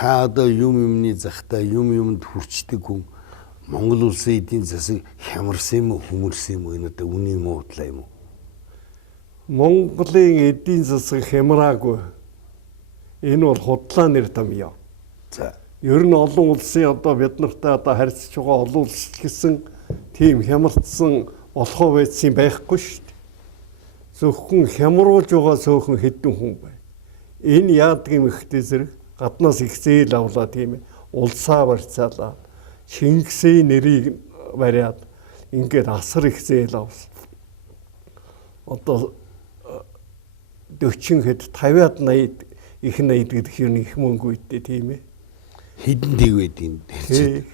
та одоо юмны захтай юмд хүрчдэг хүн Монгол улсын эдийн засаг хямарсан юм уу, хүмүүрсэн юм уу? Энэ одоо үний юм уу, худлаа юм уу? Монголын эдийн засаг хямраагүй. Энэ бол худлаа нэр том юм. За. Ер нь олон улсын одоо бид нартай одоо харьцаж байгаа олон улс гэсэн тийм хямрцсан болохоо байсан байхгүй шүү дээ. Зөвхөн хямруулж байгаа сөөхөн хэдэн хүн бай. Энэ яадаг юм ихтэй зэрэг гаднаас их зээл авлаа тийм ээ. Улсаа барьцаалаа. Чингисийн нэрийг бариад ингээд асар их зээл авсан. Одоо 40 хэд 50-аад 80 их 80 гэдэг юм их мөнгө үйдээ тийм ээ. Хэдэн дэг байдیں۔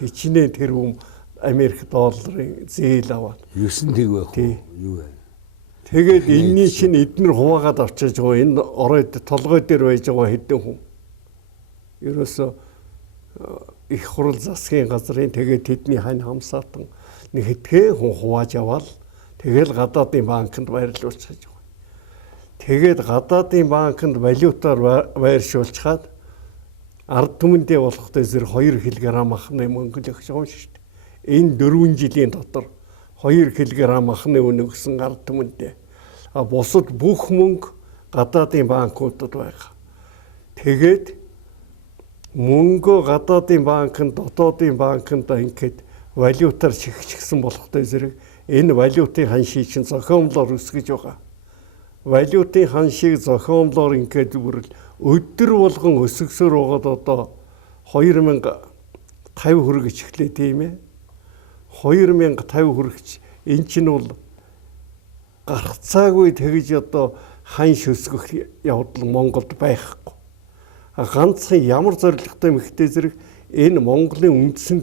Хичнээн тэрбум Америк долларын зээл аваад 9 дэг байх уу? Юу вэ? Тэгээд энэний чинь эднэр хуваагаад авчиж байгаа энэ оройд толгой дээр байж байгаа хэдэн хүн. Ерөөсө их хурал засгийн газрын тэгээд тэдний хань хамсаатан нэг хэдхэн хүн хувааж аваад тэгэл гадаадын банкнд байрлуулж байгаа. Тэгээд гадаадын банкнд валютаар байршуулчихад ард түмэндээ болохтой зэрэг 2 кг махны мөнгө л өгч байгаа юм шүү дээ. Энэ 4 жилийн дотор 2 кг махны үнэ өгсөн ард түмэндээ. А бусад бүх мөнгө гадаадын банкудад байгаа. Тэгээд мөнгө гадаадын банкнд, дотоодын банкнд ингээд валютаар чихчихсэн болохтой зэрэг энэ валютын ханшийг чинь зохиомлоор өсгөж байгаа. Валютын ханшийг зохиомлоор ингээд бүрэл өдөр болгон өсгсөөр байгаад одоо 2050 хүргэж эхлэе тийм ээ. 2050 хүргэж эн чинь бол гарцаагүй тэгж одоо ханш өсгөх явдал Монголд байхгүй. Ганцхан ямар зорилготой мэгтэй зэрэг энэ Монголын үндсэн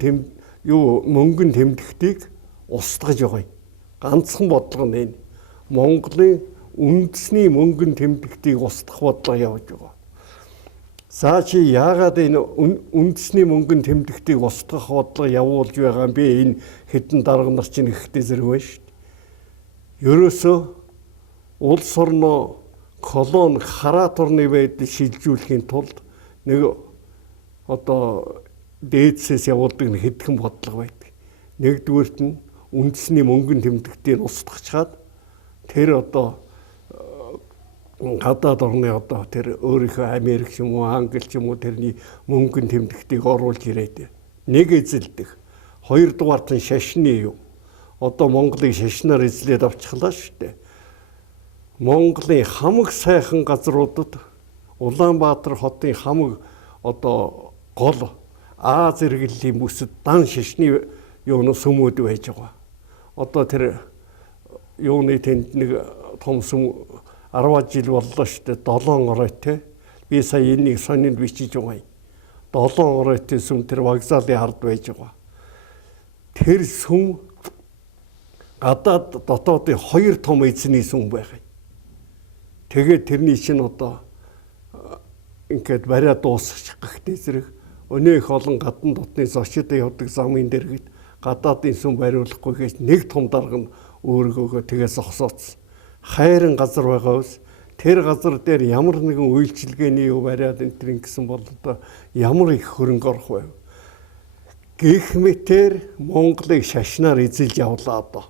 мөнгөн тэмдэгтийг устгаж байгаа. Ганцхан бодлого нь энэ. Монголын үндэсний мөнгөн тэмдэгтийг устгах бодлого явж байгаа. За чи яагаад энэ үндэсний мөнгөн тэмдэгтийг устгах бодлого явуулж байгаа юм бэ? Энэ хэдэн дарга нар чинь ихтэй зэрэг байна шүү дээ. Ерөөсөө улс орноо колон хараат орны байдал шилжүүлэхийн тулд нэг одоо дээдсээс явуулдаг нэг хэдхэн бодлого байдаг. Нэгдүгээрт нь үндэсний мөнгөн тэмдэгтийг устгахчаад тэр одоо гадаад орны одоо тэр өөрийнхөө Америк ч юм уу Англи ч юм уу тэрний мөнгөн тэмдэгтийг оруулж ирээд нэг эзэлдэг. Хоёрдугаарт нь шашны юу. Одоо Монголыг шашнаар эзлээд авчихлаа шүү дээ. Монголын хамаг сайхан газруудад Улаанбаатар хотын хамаг одоо гол А зэрэглэлийн бүсэд дан шашны юунаас сүмүүд байж байгаа. Одоо тэр юуны тэнд нэг том сүм 10 жил боллоо шүү дээ. 7 оройтой. Би сая энийг сонинд бичиж байгаа юм. 7 оройтой сүм тэр вокзалын хард байж байгаа. Тэр сүм гадаад дотоодын 2 том эзний сүм байгаа. Тэгээд тэрний чинь одоо ингээд бариа дуусчих гэхтэй зэрэг өнөөх олон гадна дотны зочид явдаг замын дэргэд гадаадын сүм бариулахгүйгээс нэг том дарга нь өөргөөгөө тэгээс зогсооцсон. Хайрын газар байгаас тэр газар дээр ямар нэгэн үйлчилгээний юу бариад энэ төр ингэсэн бол одоо ямар их хөрөнгө орох вэ? Гэх мэтэр Монголыг шашнаар эзэлж явлаа одоо.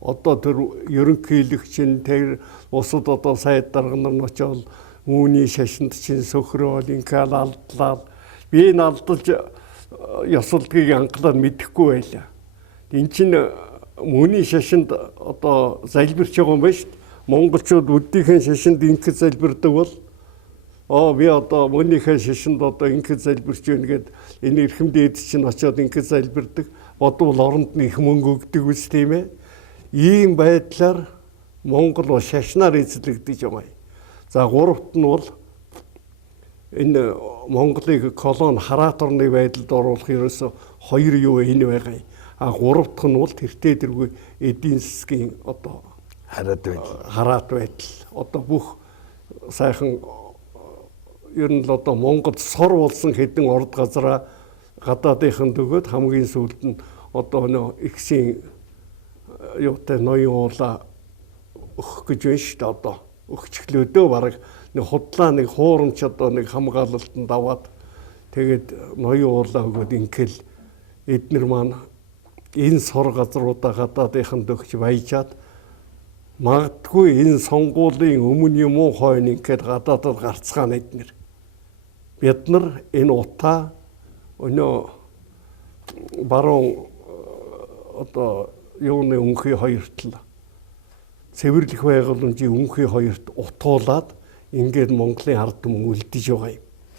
Одоо тэр ерөнхийлөгч нь тэр усад одоо сайд дарга нар нь очоод үүний шашинд чинь сөхрөөл ингээл алдлаа. Би энэ алдалж ёсолдгийг анхлаад мэдэхгүй байлаа. Эн чинь үүний шашинд одоо залбирч байгаа юм байна шүү дээ. Монголчууд өдийнхээ шашинд ингээд залбирдаг бол би одоо мөнийхээ шашинд одоо ингээд залбирч байна гэд энэ эрхэм дээд чинь очоод ингээд залбирдаг. Бодвол оронд нь их мөнгө өгдөг үс тийм ээ. Ийм байдлаар Монгол бол шашнаар эзлэгдэж байгаа юм. За гуравт нь бол энэ Монголыг колон хараат орны байдалд оруулах ерөөсө 2 юу энэ байгаа юм. Гурав дахь нь бол тэртээ тэргүй эдийн засгийн одоо хараат байдал. Одоо бүх сайхан ер нь л одоо Монголд сор болсон хэдэн орд газараа гадаадынханд өгөөд хамгийн сүүлд нь одоо нөө ихсийн юутай ноён уула өгөх гэж байна шүү дээ одоо. Өгчлөөдөө бараг нэг худлаа нэг хуурамч одоо нэг хамгаалалтанд аваад Тэгээд ноён уулаа өгөөд ингээл эднэр маань энэ сор газруудаа гадаадынханд өгч баяжаад магадгүй энэ сонгуулийн өмнө юм уу хойно ингээд гадаадад гарцгаана эднэр. Бид нар энэ утаа өнөө баруун одоо юуны өнхий хоёрт л цэвэрлэх байгууламжийн өнхий хоёрт утуулаад ингээд Монголын ард түмэн үлдэж байгаа юм.